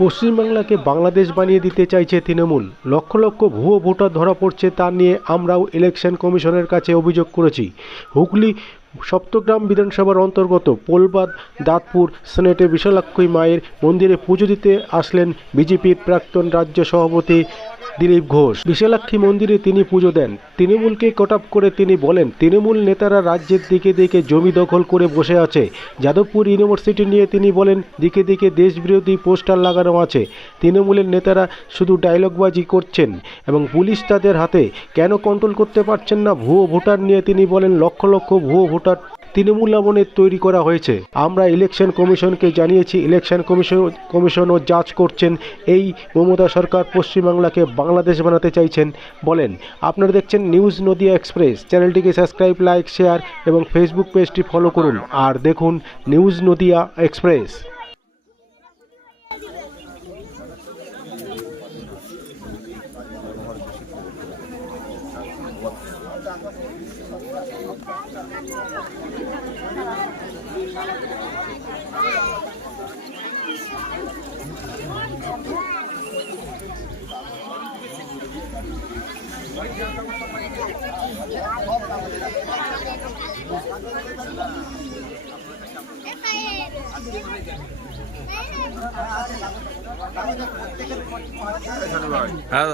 পশ্চিমবাংলাকে বাংলাদেশ বানিয়ে দিতে চাইছে তৃণমূল। লক্ষ লক্ষ ভুয়ো ভোটার ধরা পড়ছে তা নিয়ে আমরাও ইলেকশন কমিশনের কাছে অভিযোগ করেছি। হুগলি সপ্তগ্রাম বিধানসভার অন্তর্গত পোলবাদ, দাঁতপুর সেনেটে বিশালাক্ষী মায়ের মন্দিরে পুজো দিতে আসলেন বিজেপির প্রাক্তন রাজ্য সভাপতি দিলীপ ঘোষ। বিশালাক্ষী মন্দিরে তিনি পুজো দেন। তৃণমূলকে কটাপ করে তিনি বলেন, তৃণমূল নেতারা রাজ্যের দিকে দিকে জমি দখল করে বসে আছে। যাদবপুর ইউনিভার্সিটি নিয়ে তিনি বলেন, দিকে দিকে দেশবিরোধী পোস্টার লাগানো আছে। তৃণমূলের নেতারা শুধু ডায়লগবাজি করছেন এবং পুলিশ তাদের হাতে কেন কন্ট্রোল করতে পারছেন না? ভুয়ো ভোটার নিয়ে তিনি বলেন, লক্ষ লক্ষ ভুয়ো ভোটার তৃণমূল আমনের তৈরি করা হয়েছে। আমরা ইলেকশন কমিশনকে জানিয়েছি, ইলেকশন কমিশন, কমিশনও যাচ করছেন। এই মমতা সরকার পশ্চিমবাংলাকে বাংলাদেশ বানাতে চাইছেন বলেন। আপনারা দেখছেন নিউজ নদিয়া এক্সপ্রেস। চ্যানেলটিকে সাবস্ক্রাইব, লাইক, শেয়ার এবং ফেসবুক পেজটি ফলো করুন। আর দেখুন নিউজ নদিয়া এক্সপ্রেস। How's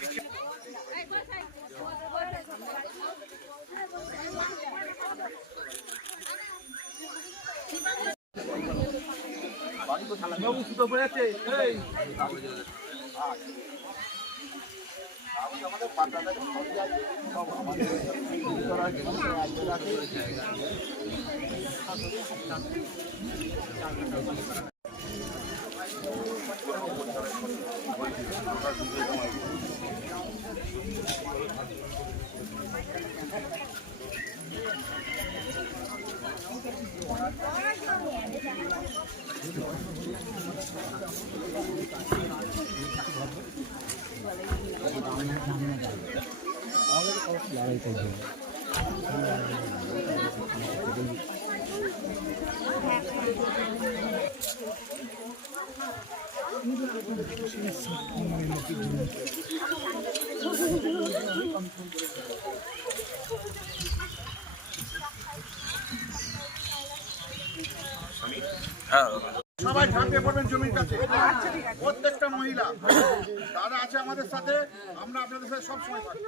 বাবু ছোট পড়ে আছে আমাদের পাতাটা সব সব আমাদের সবাই ঝাঁপিয়ে পড়বেন জমির কাছে। প্রত্যেকটা মহিলা আমাদের সাথে আমরা আপনাদের সাথে সব সময় থাকি।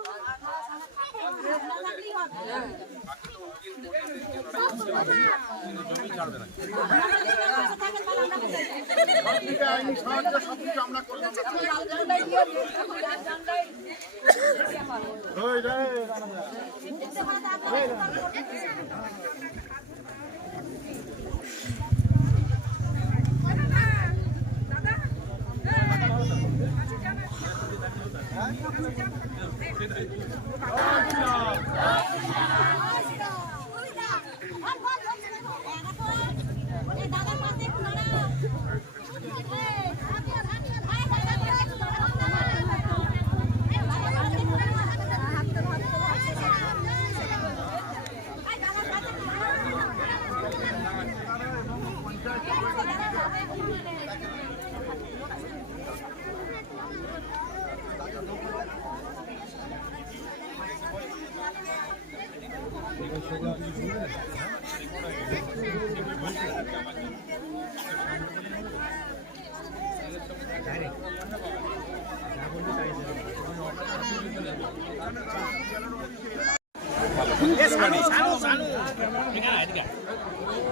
সাহায্য সবকিছু আমরা করলাম ওই রে,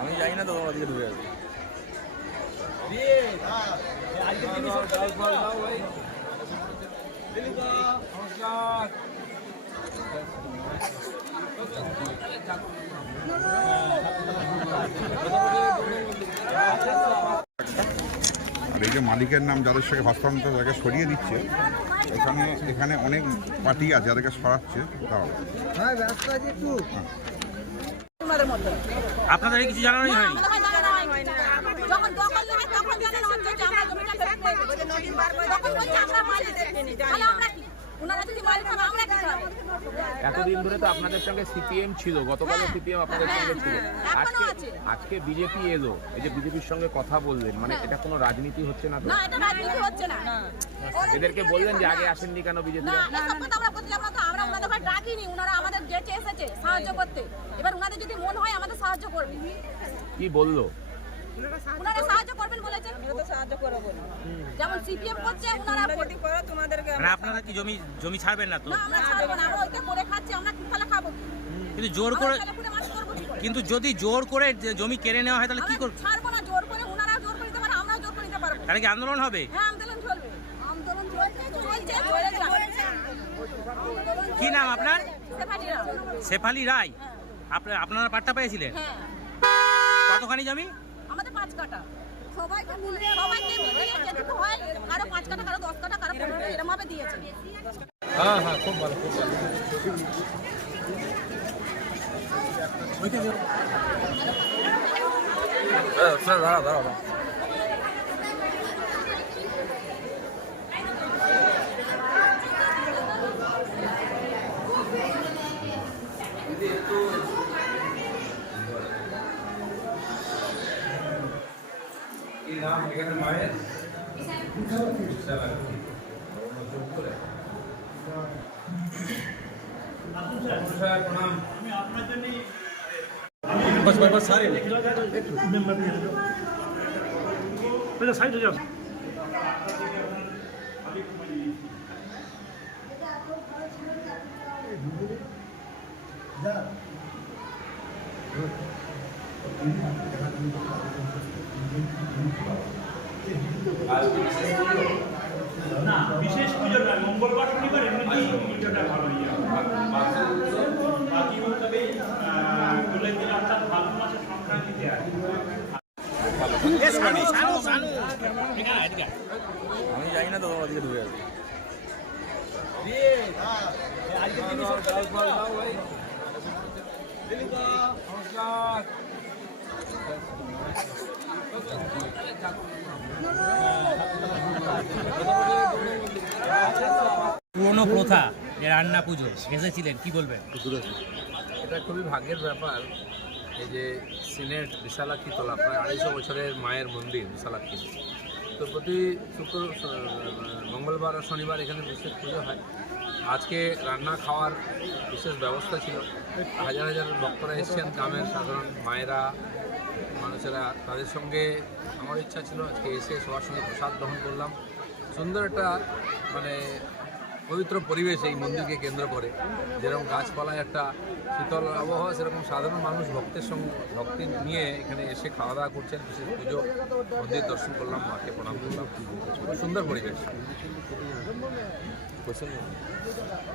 আমি জানি না তো তোমার দিকে ঢুকে যাবে আর এই যে মালিকের নাম যাদের সঙ্গে হস্তান্তর তাকে সরিয়ে দিচ্ছে এখানে এখানে অনেক পার্টি আছে যাদেরকে সরাচ্ছে তাও আপনাদের কিছু জানানোই হয়নি? আমাদের হয়নি। যখন এতদিন ধরে তো আপনাদের সঙ্গে সিপিএম ছিল গতকালও সিপিএম আপনাদের সঙ্গে ছিল। হ্যাঁ, আজকে আজকে বিজেপি এলো এই যে বিজেপির সঙ্গে কথা বললেন মানে এটা কোনো রাজনীতি হচ্ছে না তো? না, এটা রাজনীতি হচ্ছে না। এদেরকে বললেন যে আগে আসেননি কেন বিজেপি না, আমরা বলতে যাব তো। আমরা ওনাদের ভাই ডাকিনি। ওনারা আমাদের ডেকে এসেছে সাহায্য করতে। এবার ওনাদের যদি মন হয় আমাদের সাহায্য করবে। কি বলল? ওনারা সাহায্য করবেন বলেছেন? যেমন সিপিএম করছে ওনারা করবে। মানে আপনারা কি জমি জমি ছাড়বেন না তো? না আমরা ছাড়বো না আমরা ওইটা করে খাচ্ছি আমরা কি তাহলে খাব? কিন্তু জোর করে যদি জোর করে জমি কেড়ে নেওয়া হয় তাহলে কি আমরা করবে না জোর করে ওনারাও জোর করে দিতে পারে আমরাও জোর করে দিতে পারব। তাহলে কি আন্দোলন হবে? হ্যাঁ আন্দোলন চলবে। আন্দোলন চলছে চলছে চলে কি নাম আপনার? শেফালি রায়। আপনারা পাট্টা পেয়েছিলেন? হ্যাঁ। কতখানি জমি? পাঁচ কাটা সবাইকে মিলে সবাইকে মিলে যেটুকু হয়, কারও পাঁচ কাটা কারও দশ কাটা কারও পনেরো এরকম দিয়েছে। দাঁড়াও দাঁড়াও না বিশেষ পুজো নয় মঙ্গলবার শনিবার এমনিতেই পুজোটা ভালো ইয়ে হয়। বাকি তবে দোলের দিন অর্থাৎ ফাল্গুন মাসের সংক্রান্তিতে আছে আমি জানি না তো তোমরা ওদিকে ঢুকে পুরনো প্রথা যে রান্না পুজো এসেছিলেন কি বলবেন? এটা খুবই ভাগ্যের ব্যাপার। এই যে সিনেট বিশালাক্ষী তোলা, প্রায় আড়াইশো বছরের মায়ের মন্দির বিশালাক্ষী। তো প্রতি শুক্র মঙ্গলবার আর শনিবার এখানে বিশেষ পুজো হয়। আজকে রান্না খাওয়ার বিশেষ ব্যবস্থা ছিল। হাজার হাজার ভক্তরা এসেছেন গ্রামের সাধারণ মায়েরা, মানুষেরা। তাদের সঙ্গে আমার ইচ্ছা ছিল আজকে এসে সবার সঙ্গে প্রসাদ গ্রহণ করলাম। সুন্দর একটা মানে পবিত্র পরিবেশ এই মন্দিরকে কেন্দ্র করে। যেরকম গাছপালায় একটা শীতল আবহাওয়া সেরকম সাধারণ মানুষ ভক্তের সঙ্গে ভক্তি নিয়ে এখানে এসে খাওয়া দাওয়া করছেন বিশেষ পুজো মন্দির দর্শন করলাম মাকে প্রণাম করলাম। সুন্দর পরিবেশ।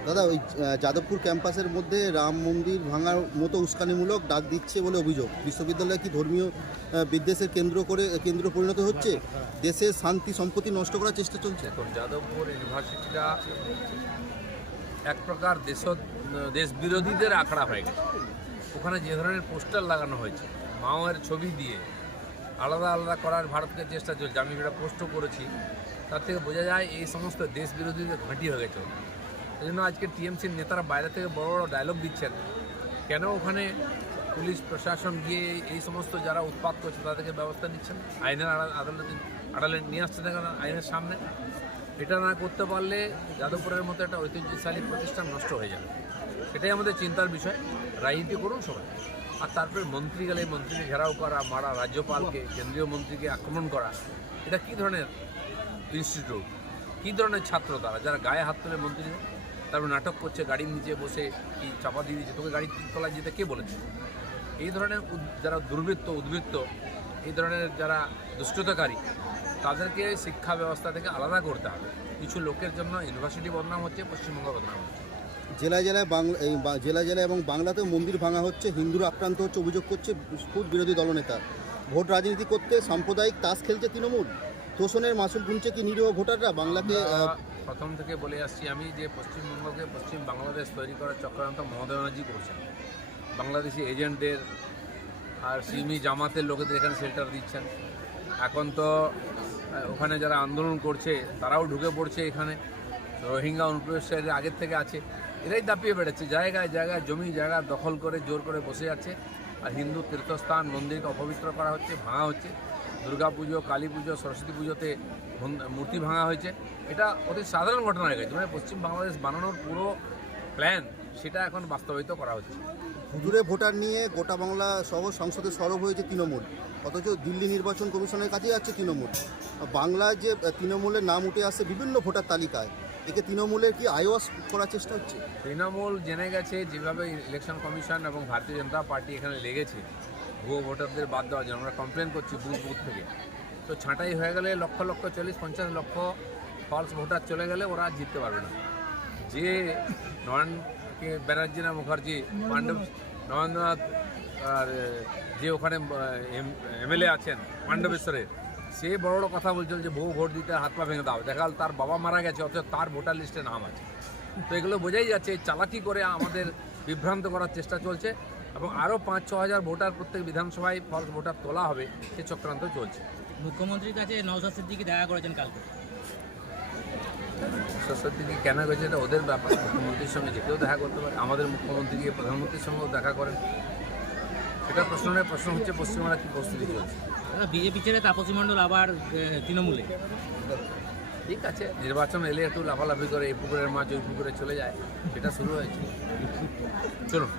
দাদা ওই যাদবপুর ক্যাম্পাসের মধ্যে রাম মন্দির ভাঙার মতো উস্কানিমূলক ডাক দিচ্ছে বলে অভিযোগ। বিশ্ববিদ্যালয় কি ধর্মীয় বিদ্বেষের কেন্দ্র করে কেন্দ্র পরিণত হচ্ছে? দেশের শান্তি সম্পত্তি নষ্ট করার চেষ্টা চলছে? এখন যাদবপুর ইউনিভার্সিটিটা এক প্রকার দেশ দেশ বিরোধীদের আখড়া হয়ে গেছে। ওখানে যে ধরনের পোস্টার লাগানো হয়েছে, মাওয়ের ছবি দিয়ে আলাদা আলাদা করার ভারতকে চেষ্টা চলছে। আমি যেটা পোস্টও করেছি, তার থেকে বোঝা যায় এই সমস্ত দেশ বিরোধীদের ঘাঁটি হয়ে গেছে এই জন্য আজকে টিএমসির নেতারা বাইরে থেকে বড় বড় ডায়লগ দিচ্ছেন, কেন ওখানে পুলিশ, প্রশাসন গিয়ে এই সমস্ত যারা উৎপাত করছে তাদেরকে ব্যবস্থা নিচ্ছেন? আইনের আদালতে আদালত নিয়ে আসছে না আইনের সামনে? এটা না করতে পারলে যাদবপুরের মতো একটা ঐতিহ্যশালী প্রতিষ্ঠান নষ্ট হয়ে যাবে। সেটাই আমাদের চিন্তার বিষয়। রাজনীতি করুন সবাই। আর তারপরে মন্ত্রী গেলে মন্ত্রীকে ঘেরাও করা, মারা রাজ্যপালকে, কেন্দ্রীয় মন্ত্রীকে আক্রমণ করা, এটা কী ধরনের ইনস্টিটিউট কী ধরনের ছাত্র তারা? যারা গায়ে হাত তুলে মন্ত্রী তারপর নাটক করছে, গাড়ির নিচে বসে কি চাপা দিয়ে দিচ্ছে? তোকে গাড়ির তলায় যেতে কে বলেছে? এই ধরনের যারা দুর্বৃত্ত, উদ্বৃত্ত, এই ধরনের যারা দুষ্টতাকারী তাদেরকে শিক্ষা ব্যবস্থা থেকে আলাদা করতে হবে। কিছু লোকের জন্য ইউনিভার্সিটি বদনাম হচ্ছে, পশ্চিমবঙ্গ বদনাম হচ্ছে। জেলায় জেলায় বাংলা এই জেলায় জেলায় এবং বাংলাতেও মন্দির ভাঙা হচ্ছে হিন্দুরা আক্রান্ত হচ্ছে অভিযোগ করছে খুব বিরোধী দলনেতা। ভোট রাজনীতি করতে সাম্প্রদায়িক তাস খেলছে তৃণমূল। তোষণের মাসুল গুনছে কি নিরীহ ভোটাররা? বাংলাকে প্রথম থেকে বলে আসছি আমি যে পশ্চিমবঙ্গকে পশ্চিম বাংলাদেশ তৈরি করার চক্রান্ত মমতা ব্যানার্জি করছেন। বাংলাদেশি এজেন্টদের আর সিমি জামাতের লোকেদের এখানে শেল্টার দিচ্ছেন। এখন তো ওখানে যারা আন্দোলন করছে তারাও ঢুকে পড়ছে এখানে। রোহিঙ্গা অনুপ্রবেশকারীরা আগের থেকে আছে। এরাই দাপিয়ে বেড়াচ্ছে। জায়গায় জায়গায়, জমি জায়গা দখল করে, জোর করে বসে আছে। আর হিন্দু তীর্থস্থান মন্দিরকে অপবিত্র করা হচ্ছে, ভাঙা হচ্ছে। দুর্গা পুজো, কালী পুজো, সরস্বতী পুজোতে মূর্তি ভাঙা হয়েছে। এটা অতি সাধারণ ঘটনা হয়ে গেছে। মানে পশ্চিম বাংলাদেশ বানানোর পুরো প্ল্যান সেটা এখন বাস্তবায়িত করা হচ্ছে। হুজুরে ভোটার নিয়ে গোটা বাংলা সহ সংসদে সরব হয়েছে তৃণমূল। অথচ দিল্লি নির্বাচন কমিশনের কাছে যাচ্ছে তৃণমূল। বাংলায় যে তৃণমূলের নাম উঠে আসছে বিভিন্ন ভোটার তালিকায়। একে তৃণমূলের কি আইওয়াস করার চেষ্টা হচ্ছে? তৃণমূল জেনে গেছে যেভাবে ইলেকশন কমিশন এবং ভারতীয় জনতা পার্টি এখানে লেগেছে, ভুয়ো ভোটারদের বাদ দেওয়ার জন্য। আমরা কমপ্লেন করছি বুথ বুথ থেকে। তো ছাঁটাই হয়ে গেলে লক্ষ লক্ষ চল্লিশ পঞ্চাশ লক্ষ ফলস ভোটার চলে গেলে ওরা জিততে পারবে না। যে নয়ন কে ব্যানার্জি না মুখার্জি, পাণ্ডব নরেন্দ্রনাথ আর যে ওখানে এমএলএ আছেন, পাণ্ডবেশ্বরের সে বড় বড় কথা বলছিল যে বহু ভোট দিতে হাত পা ভেঙে দাও। দেখাল তার বাবা মারা গেছে অথচ তার ভোটার লিস্টে নাম আছে। তো এগুলো বোঝাই যাচ্ছে চালাকি করে আমাদের বিভ্রান্ত করার চেষ্টা চলছে এবং আরও পাঁচ ছ হাজার ভোটার প্রত্যেক বিধানসভায় ফলস ভোটার তোলা হবে সে চক্রান্ত চলছে। মুখ্যমন্ত্রীর কাছে নওশাদ সিদ্দিকি দেখা করেছেন কালকে। দিকে কেন গেছে এটা ওদের ব্যাপার মুখ্যমন্ত্রীর সঙ্গে যে কেউ দেখা করতে পারে আমাদের মুখ্যমন্ত্রী গিয়ে প্রধানমন্ত্রীর সঙ্গেও দেখা করেন। সেটা প্রশ্ন নয় প্রশ্ন হচ্ছে পশ্চিমবাংলার কী প্রস্তুতি চলছে? বিজেপি ছেড়ে তাপসী মণ্ডল আবার তৃণমূলে। ঠিক আছে নির্বাচন এলে একটু লাফালাফি করে এই পুকুরের মাছ ওই পুকুরে চলে যায় সেটা শুরু হয়েছে। চলুন।